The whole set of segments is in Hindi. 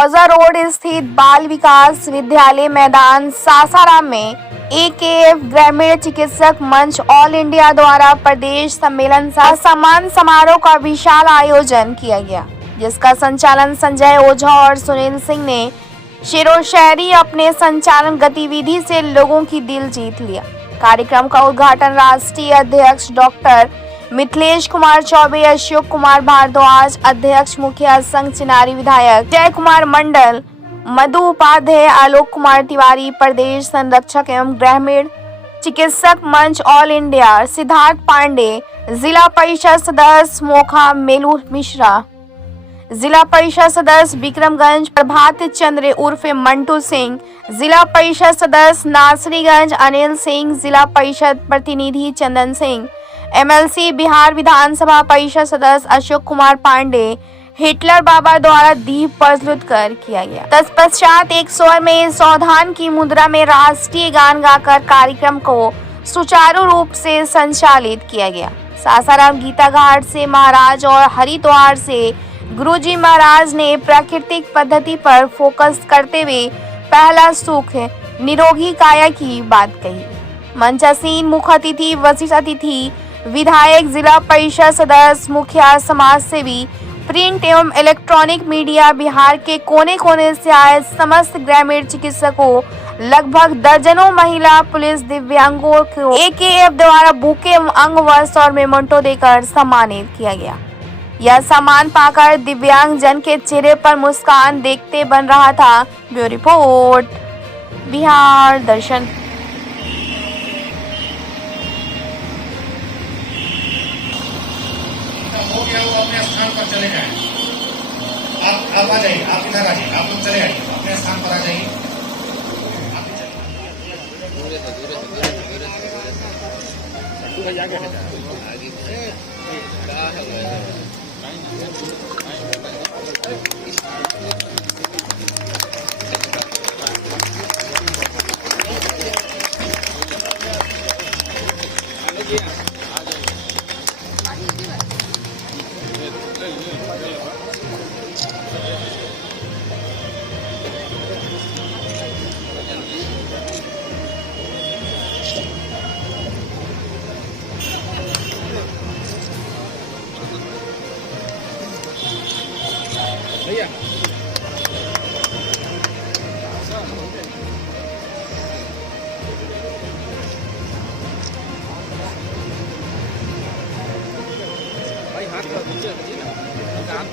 औजा रोड स्थित बाल विकास विद्यालय मैदान सासाराम में AKF ग्रामीण चिकित्सक मंच ऑल इंडिया द्वारा प्रदेश सम्मेलन सम्मान समारोह का विशाल आयोजन किया गया, जिसका संचालन संजय ओझा और सुनील सिंह ने शेरोशायरी अपने संचालन गतिविधि से लोगों की दिल जीत लिया। कार्यक्रम का उद्घाटन राष्ट्रीय अध्यक्ष डॉक्टर मिथिलेश कुमार चौबे, अशोक कुमार भारद्वाज अध्यक्ष मुखिया संघ चिनारी, विधायक जय कुमार मंडल, मधु उपाध्याय, आलोक कुमार तिवारी, प्रदेश संरक्षक एवं ग्रामीण चिकित्सक मंच ऑल इंडिया सिद्धार्थ पांडे, जिला परिषद सदस्य मोखा मेलू मिश्रा, जिला परिषद सदस्य विक्रमगंज प्रभात चंद्र उर्फे मंटू सिंह, जिला परिषद सदस्य नासरीगंज अनिल सिंह, जिला परिषद प्रतिनिधि चंदन सिंह, MLC बिहार विधानसभा परिषद सदस्य अशोक कुमार पांडे, हिटलर बाबा द्वारा दीप प्रज्वलित कर किया गया। तत्पश्चात एक स्वर में सावधान की मुद्रा में राष्ट्रीय गान गाकर कार्यक्रम को सुचारू रूप से संचालित किया गया। सासाराम गीता घाट से महाराज और हरिद्वार से गुरुजी महाराज ने प्राकृतिक पद्धति पर फोकस करते हुए पहला सुख निरोगी काया की बात कही। मंचासीन मुख्य अतिथि, वरिष्ठ अतिथि, विधायक, जिला परिषद सदस्य, मुखिया, समाज सेवी, प्रिंट एवं इलेक्ट्रॉनिक मीडिया, बिहार के कोने कोने से आए समस्त ग्रामीण चिकित्सकों, लगभग दर्जनों महिला, पुलिस, दिव्यांगों को AKF द्वारा बुके, अंग वस्त्र और मेमेंटो देकर सम्मानित किया गया। यह सम्मान पाकर दिव्यांग जन के चेहरे पर मुस्कान देखते बन रहा था। ब्यूरो रिपोर्ट, बिहार दर्शन। हो गया, वो अपने स्थान पर चले जाएं। आप आ जाइए, आप इधर आ जाइए, आप लोग चले आइए, अपने स्थान पर आ जाइए। भैया भाई हाथ का नीचे रखिए ना, हाथ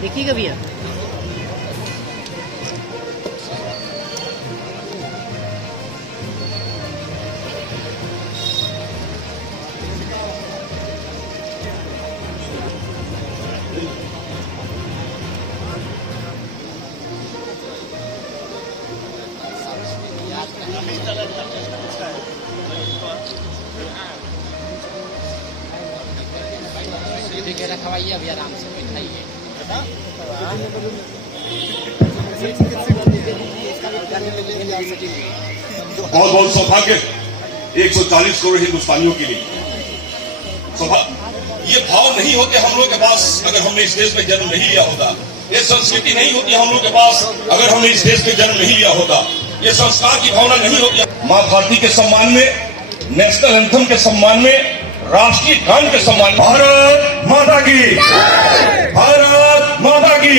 देखिएगा भैया। रखवाइए, अभी आराम से बैठाइए। बहुत बहुत सौभाग्य 140 करोड़ हिंदुस्तानियों के लिए। ये भाव नहीं होते हम लोग के पास अगर हमने इस देश में जन्म नहीं लिया होता। ये संस्कृति नहीं होती हम लोग के पास अगर हमने इस देश में जन्म नहीं लिया होता। ये संस्कार की भावना नहीं होती। माँ भारती के सम्मान में, नेशनल एंथम के सम्मान में, राष्ट्रीय गान के सम्मान में, भारत माता की, भारत माता की।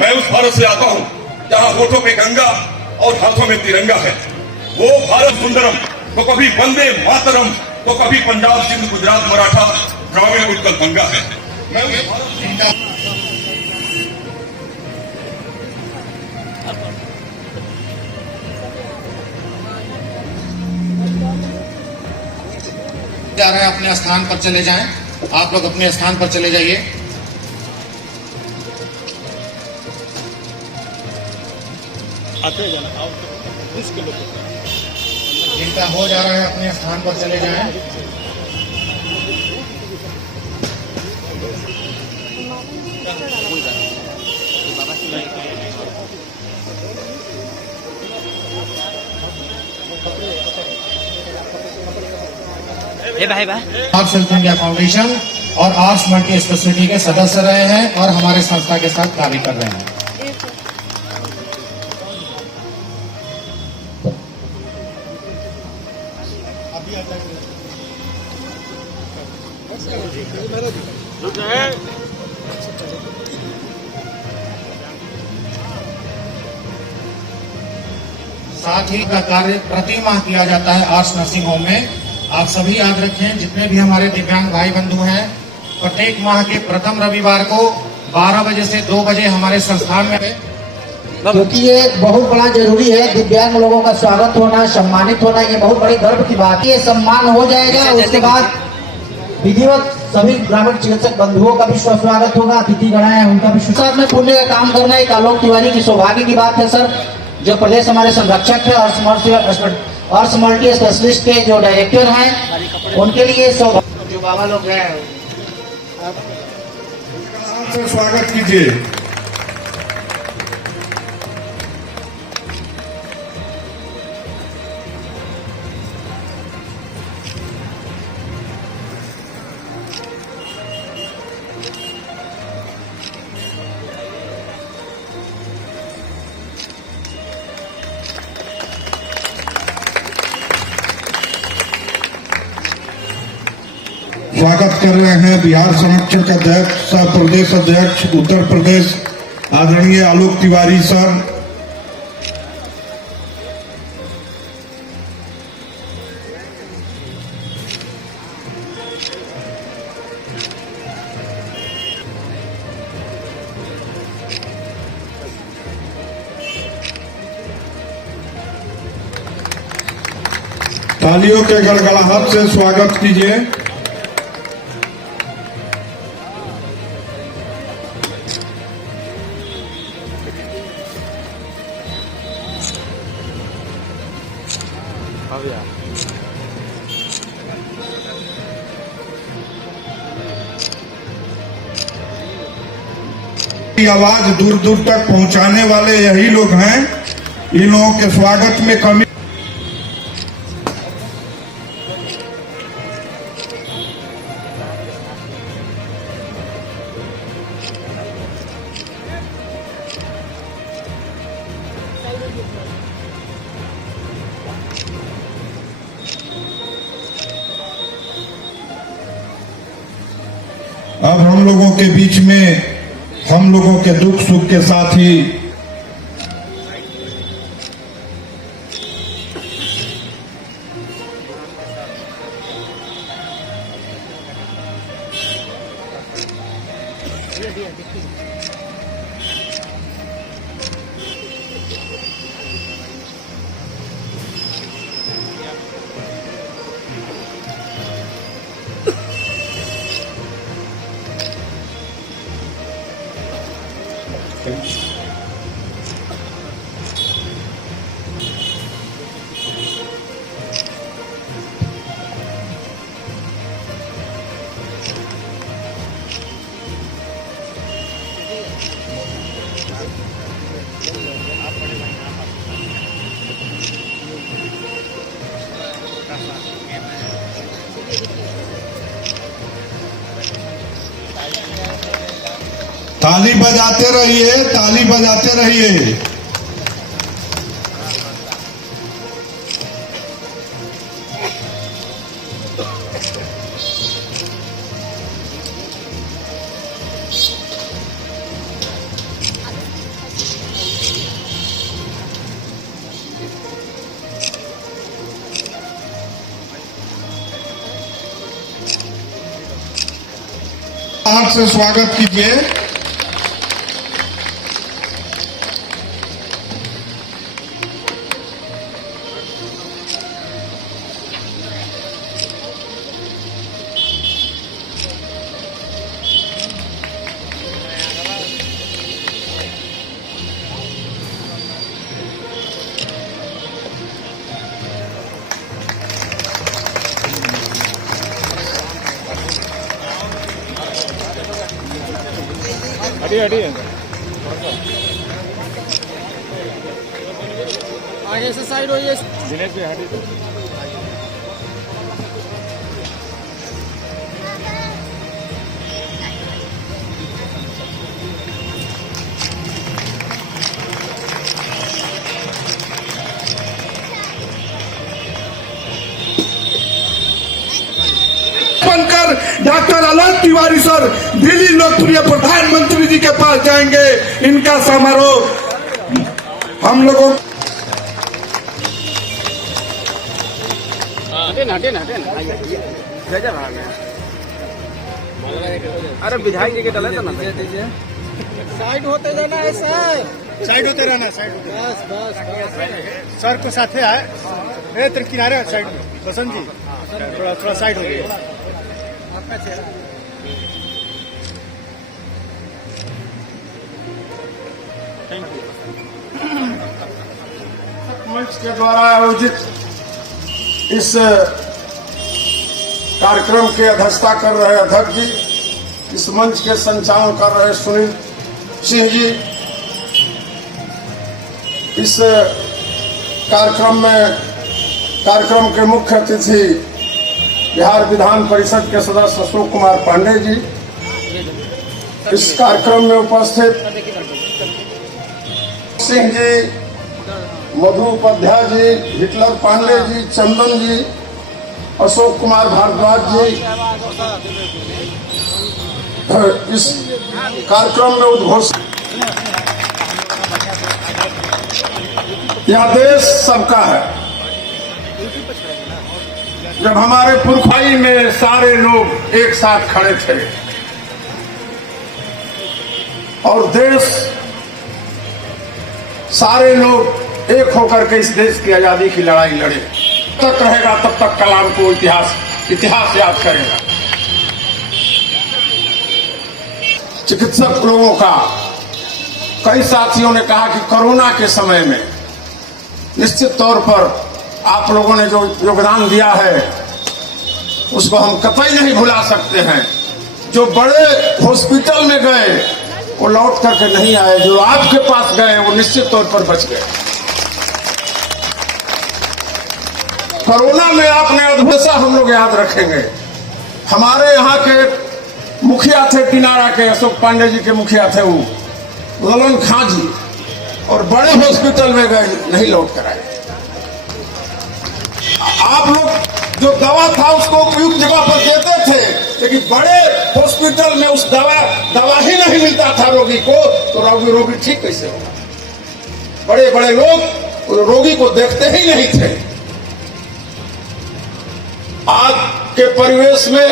मैं उस भारत से आता हूँ जहाँ होठों पे गंगा और हाथों में तिरंगा है। वो भारत सुंदरम तो कभी वंदे मातरम तो कभी पंजाब, सिंध, गुजरात, मराठा, द्राविड़, उत्कल, गंगा है। मैं उस भारत जा रहे हैं, अपने स्थान पर चले जाएं। आप लोग अपने स्थान पर चले जाइए। जिनका हो जा रहा है अपने स्थान पर चले जाएं। आर्ट्स हेल्थ इंडिया फाउंडेशन और आर्ट्स मल्टी स्पेशलिटी के सदस्य रहे हैं और हमारे संस्था के साथ कार्य कर रहे हैं। साथ ही का कार्य प्रति माह किया जाता है आर्ट्स नर्सिंग होम में। आप सभी याद रखें, जितने भी हमारे दिव्यांग भाई बंधु हैं, प्रत्येक माह के प्रथम रविवार को 12 बजे से 2 बजे हमारे संस्थान में, क्योंकि ये बहुत बड़ा जरूरी है। दिव्यांग लोगों का स्वागत होना, सम्मानित होना, ये बहुत बड़ी गर्व की बात है। ये सम्मान हो जाएगा, उसके बाद विधिवत सभी ग्रामीण चिकित्सक बंधुओं का भी स्वागत होगा, अतिथि गणाएं हैं उनका भी। साथ में पुण्य का काम करना एक आलोक तिवारी की सौभाग्य की बात है सर, जो प्रदेश हमारे संरक्षक है और मल्टी स्पेशलिस्ट के जो डायरेक्टर हैं, उनके लिए जो बाबा लोग हैं, स्वागत कीजिए। स्वागत कर रहे हैं बिहार संरक्षक अध्यक्ष सह प्रदेश अध्यक्ष उत्तर प्रदेश आदरणीय आलोक तिवारी सर। तालियों के गड़गड़ाहट से स्वागत कीजिए। आवाज दूर दूर तक पहुंचाने वाले यही लोग हैं। इन लोगों के स्वागत में कमी अब हम लोगों के बीच में हम लोगों के दुख सुख के साथ ही ताली बजाते रहिए, ताली बजाते रहिए। हाथ से स्वागत कीजिए। आगे से साइड हो, ये दिनेश भाई हटी। बनकर डॉक्टर अलग तिवारी सर दिल्ली लोकप्रिय प्रधानमंत्री जी के पास जाएंगे। इनका समारोह हम लोगों अरे विधायक जी के डले तो ना साइड होते जाना है सर, साइड होते रहना, साइड होते बस बस सर को साथे आए तेरे किनारे साइड बसंत जी थोड़ा थोड़ा साइड हो गया। मंच के द्वारा आयोजित इस कार्यक्रम के अध्यक्षता कर रहे अध्यक्ष जी, इस मंच के संचालन कर रहे सुनील सिंह जी, इस कार्यक्रम के मुख्य अतिथि बिहार विधान परिषद के सदस्य अशोक कुमार पांडे जी, इस कार्यक्रम में उपस्थित सिंह जी, मधु उपाध्याय जी, हिटलर पांडे जी, चंदन जी, अशोक कुमार भारद्वाज जी, इस कार्यक्रम में उद्घोषित। यह देश सबका है। जब हमारे पुरखाई में सारे लोग एक साथ खड़े थे और देश सारे लोग एक होकर के इस देश की आजादी की लड़ाई लड़े, तक रहेगा तब तक कलाम को इतिहास याद करेगा। चिकित्सक लोगों का कई साथियों ने कहा कि कोरोना के समय में निश्चित तौर पर आप लोगों ने जो योगदान दिया है उसको हम कतई नहीं भुला सकते हैं। जो बड़े हॉस्पिटल में गए वो लौट करके नहीं आए, जो आपके पास गए वो निश्चित तौर पर बच गए। कोरोना में आपने अद्भुत हम लोग याद रखेंगे। हमारे यहाँ के मुखिया थे किनारा के, अशोक पांडे जी के मुखिया थे वो ललन खां जी, और बड़े हॉस्पिटल में गए नहीं लौट कर आए। आप लोग जो दवा था उसको उपयुक्त जगह पर देते थे, लेकिन बड़े हॉस्पिटल में उस दवा ही नहीं मिलता था रोगी को, तो रोगी ठीक कैसे होगा। बड़े बड़े लोग रोगी को देखते ही नहीं थे। आज के परिवेश में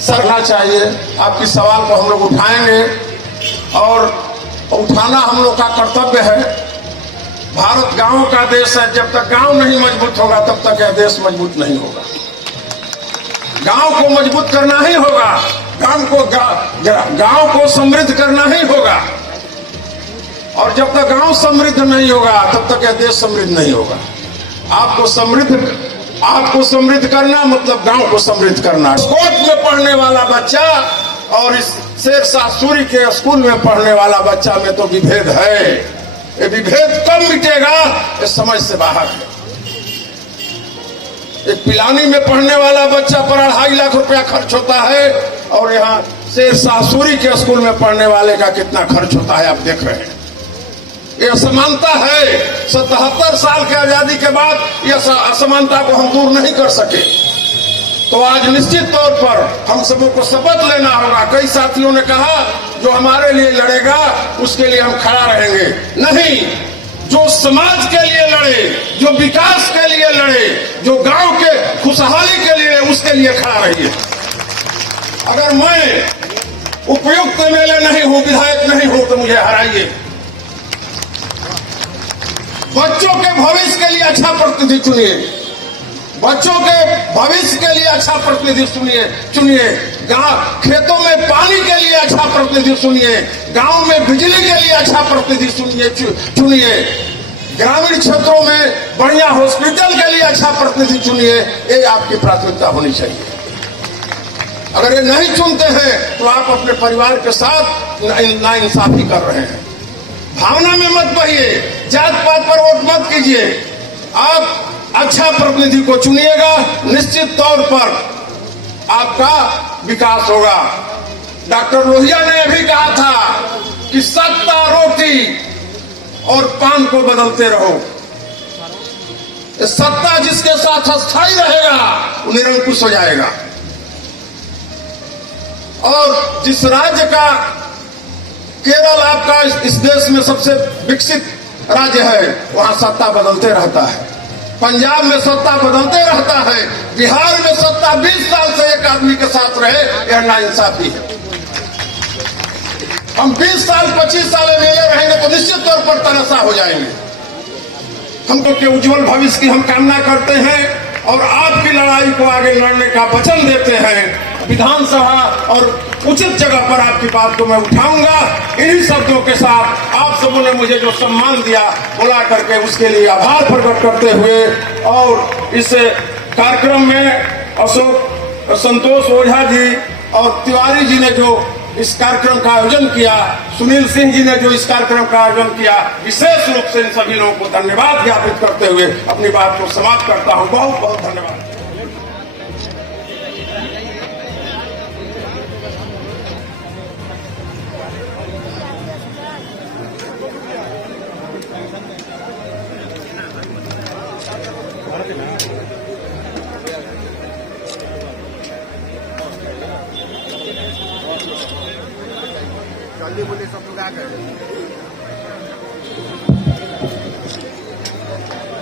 सरना चाहिए। आपकी सवाल को हम लोग उठाएंगे और उठाना हम लोग का कर्तव्य है। भारत गांव का देश है। जब तक गांव नहीं मजबूत होगा तब तक यह देश मजबूत नहीं होगा। गांव को मजबूत करना ही होगा, गांव को समृद्ध करना ही होगा, और जब तक गांव समृद्ध नहीं होगा तब तक यह देश समृद्ध नहीं होगा। आपको समृद्ध करना मतलब गांव को समृद्ध करना। कोर्ट में पढ़ने वाला बच्चा और इस शेरशाह सूरी के स्कूल में पढ़ने वाला बच्चा में तो विभेद है। ये विभेद कब मिटेगा ये समझ से बाहर है। एक पिलानी में पढ़ने वाला बच्चा पर 2.5 लाख रुपया खर्च होता है, और यहाँ शेरशाह सूरी के स्कूल में पढ़ने वाले का कितना खर्च होता है आप देख रहे हैं। ये असमानता है। 77 साल की आजादी के बाद यह असमानता को हम दूर नहीं कर सके। तो आज निश्चित तौर पर हम सबों को शपथ लेना होगा। कई साथियों ने कहा जो हमारे लिए लड़ेगा उसके लिए हम खड़ा रहेंगे। नहीं, जो समाज के लिए लड़े, जो विकास के लिए लड़े, जो गांव के खुशहाली के लिए, उसके लिए खड़ा रहिए। अगर मैं उपयुक्त एमएलए नहीं हूं, विधायक नहीं हूं, तो मुझे हराइए। बच्चों के भविष्य के लिए अच्छा प्रतिनिधि चुनिए, बच्चों के भविष्य के लिए अच्छा प्रतिनिधि चुनिए। गांव खेतों में पानी के लिए अच्छा प्रतिनिधि चुनिए, गांव में बिजली के लिए अच्छा प्रतिनिधि चुनिए, ग्रामीण क्षेत्रों में बढ़िया हॉस्पिटल के लिए अच्छा प्रतिनिधि चुनिए। ये आपकी प्राथमिकता होनी चाहिए। अगर ये नहीं चुनते हैं तो आप अपने परिवार के साथ नाइंसाफी कर रहे हैं। भावना में मत बहिए, जात पात पर वोट मत कीजिए। आप अच्छा प्रतिनिधि को चुनिएगा, निश्चित तौर पर आपका विकास होगा। डॉक्टर लोहिया ने भी कहा था कि सत्ता, रोटी और पान को बदलते रहो। सत्ता जिस जिसके साथ अस्थायी रहेगा वो निरंकुश हो जाएगा। और जिस राज्य का केरल आपका इस देश में सबसे विकसित राज्य है, वहां सत्ता बदलते रहता है। पंजाब में सत्ता बदलते रहता है। बिहार में सत्ता 20 साल से एक आदमी के साथ रहे, यह नाइंसाफी है। हम 20 साल 25 साल मिले रहेंगे तो निश्चित तौर पर तनाशा हो जाएंगे। हमको के उज्जवल भविष्य की हम कामना करते हैं और आपकी लड़ाई को आगे लड़ने का वचन देते हैं। विधानसभा और उचित जगह पर आपकी बात को मैं उठाऊंगा। इन्हीं शब्दों के साथ आप सबों ने मुझे जो सम्मान दिया बुला करके उसके लिए आभार प्रकट करते हुए, और इस कार्यक्रम में अशोक संतोष ओझा जी और तिवारी जी ने जो इस कार्यक्रम का आयोजन किया, सुनील सिंह जी ने जो इस कार्यक्रम का आयोजन किया, विशेष रूप से इन सभी लोगों को धन्यवाद ज्ञापित करते हुए अपनी बात को समाप्त करता हूं। बहुत बहुत धन्यवाद।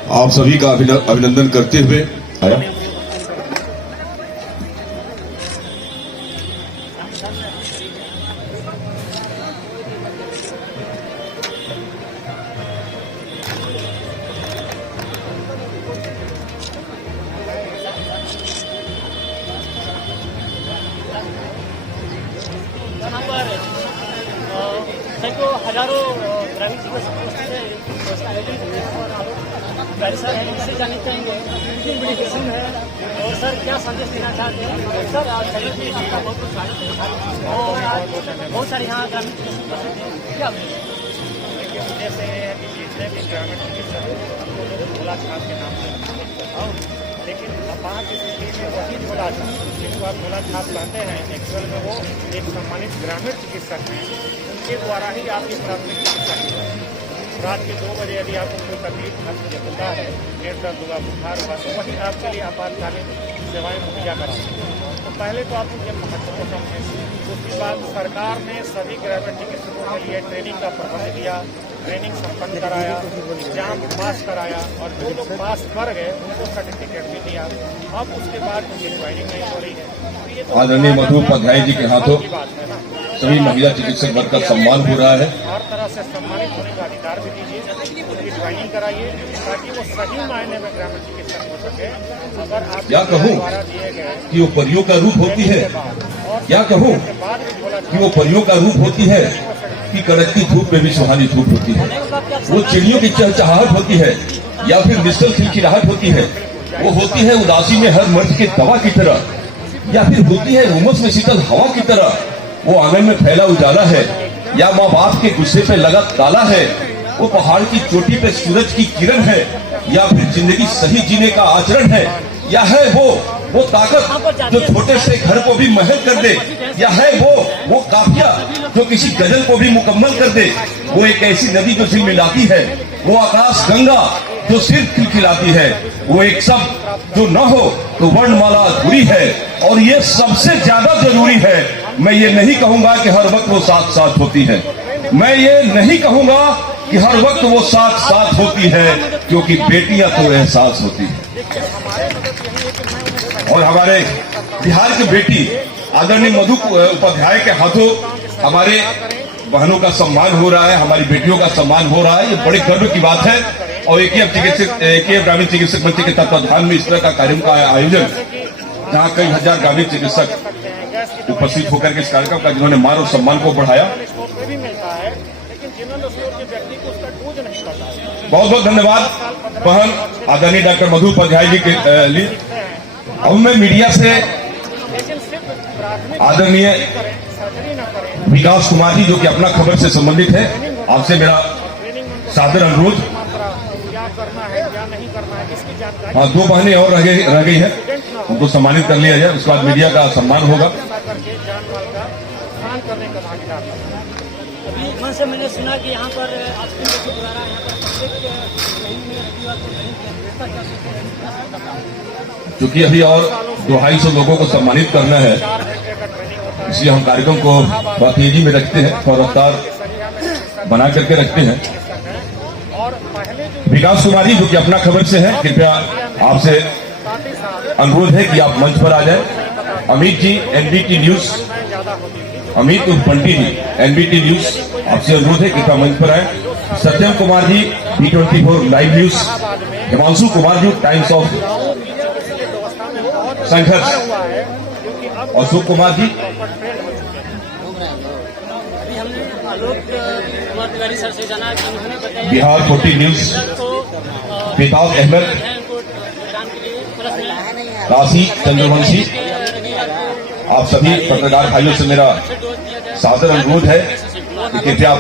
आप सभी का अभिनंदन करते हुए आया। सैकड़ों हजारों ग्रामीण चिकित्सकों से व्यवस्था आयोजित हुई है और आप सर हैं, इससे जानना चाहेंगे कितनी बड़ी किस्म है और सर क्या संदेश देना चाहते हैं। सर आज आपका बहुत बहुत स्वागत है और आज बहुत सारे यहाँ ग्रामीण चिकित्सक क्या जैसे जितने भी ग्रामीण चिकित्सक झोला छाप के नाम से, लेकिन वहाँ की स्थिति में वही झोला छाप जिनको आप झोला छाप लाते हैं, एक्चुअल में वो एक सम्मानित ग्रामीण चिकित्सक हैं, उनके द्वारा ही आपकी प्राथमिक चिकित्सा की जाती है। रात के 2 बजे यदि आपको कोई तकलीफ होता है, पेट दर्द हुआ, बुखार हुआ, तो वही आपके लिए आपातकालीन सेवाएं मुहैया कराती हैं। तो पहले तो आप उनके महत्व को समझें। उसके बाद सरकार ने सभी ग्रामीण चिकित्सकों के लिए ट्रेनिंग का प्रबंध किया, ट्रेनिंग संपन्न कराया, एग्जाम पास कराया और जो लोग पास कर गए उनको सर्टिफिकेट भी दिया। अब उसके बाद उनकी ज्वाइनिंग नहीं हो रही है। आदरणीय मधु उपाध्याय जी के हाथों सभी महिला चिकित्सक वर्ग का सम्मान हो रहा है। हर तरह से सम्मानित होने का अधिकार भी दीजिए, उनकी ज्वाइनिंग कराइए ताकि वो सही मायने में ग्रामीण चिकित्सक हो सके। अगर आप क्या कहूँ कि वो परियों का रूप होती है, क्या कहूँ कि वो परियों का रूप होती है कि कड़कती धूप में भी सुहानी धूप होती है, वो चिड़ियों की चहचहाहट होती है या फिर निश्चल खिलखिलाहट होती है, वो होती है उदासी में हर मर्ज के दवा की तरह या फिर होती है उमस में शीतल हवा की तरह। वो आंगन में फैला उजाला है या माँ बाप के गुस्से पे लगा ताला है, वो पहाड़ की चोटी पे सूरज की किरण है या फिर जिंदगी सही जीने का आचरण है, या है वो ताकत जो छोटे से घर को भी महल कर दे, या है वो काफिया जो किसी गजल को भी मुकम्मल कर दे, वो एक ऐसी नदी जो सिर मिलाती है, वो आकाश गंगा जो सिर खिलखिलाती है, वो एक शब्द जो न हो तो वर्णमाला अधूरी है। और ये सबसे ज्यादा जरूरी है। मैं ये नहीं कहूंगा कि हर वक्त वो साथ साथ होती है, मैं ये नहीं कहूंगा कि हर वक्त वो साथ साथ होती है, क्योंकि बेटियां तो एहसास होती है। और हमारे बिहार की बेटी आदरणीय मधु उपाध्याय के हाथों हमारे बहनों का सम्मान हो रहा है, हमारी बेटियों का सम्मान हो रहा है। ये बड़े गर्व की बात है। और एक ग्रामीण चिकित्सक मंच के तत्वाधान में इस तरह का कार्यक्रम का आयोजन, जहाँ कई हजार ग्रामीण चिकित्सक उपस्थित होकर के इस कार्यक्रम का जिन्होंने मान और सम्मान को बढ़ाया, बहुत बहुत धन्यवाद बहन आदरणीय डॉक्टर मधु उपाध्याय जी के लिए। अब मैं मीडिया से आदरणीय विकास कुमार जी जो कि अपना खबर से संबंधित है, आपसे मेरा सादर अनुरोध। हाँ, 2 बहनें और रह गई है, उनको सम्मानित कर लिया जाए, उसके बाद मीडिया का सम्मान होगा। अभी मन से मैंने सुना कि यहाँ पर आजकल के द्वारा यहाँ पर प्रत्येक महीने में रविवार को नहीं व्यवस्था क्या सोचते हैं। क्योंकि अभी और 250 लोगों को सम्मानित करना है, इसलिए हम कार्यक्रम को बहुत तेजी में रखते हैं और रफ्तार बना करके रखते हैं। विकास कुमार जी जो कि अपना खबर से है, कृपया आपसे अनुरोध है कि आप मंच पर आ जाएं। अमित जी एनबीटी न्यूज, अमित उर्फ बंटी जी एनबीटी न्यूज, आपसे अनुरोध है कृपया मंच पर आए। Satyam Kumar ji B24 live news, Himanshu Kumar ji times of Sangharsh, Ashok Kumar ji, अभी हमने आलोक कुमार तिवारी सर से जाना कि उन्होंने बताया बिहार 40 न्यूज, तो बेताब अहमद, उनको मतदान के लिए प्लस राशि चंद्रवंशी, आप सभी पत्रकार भाइयों से मेरा सादर अनुरोध है कि कृपया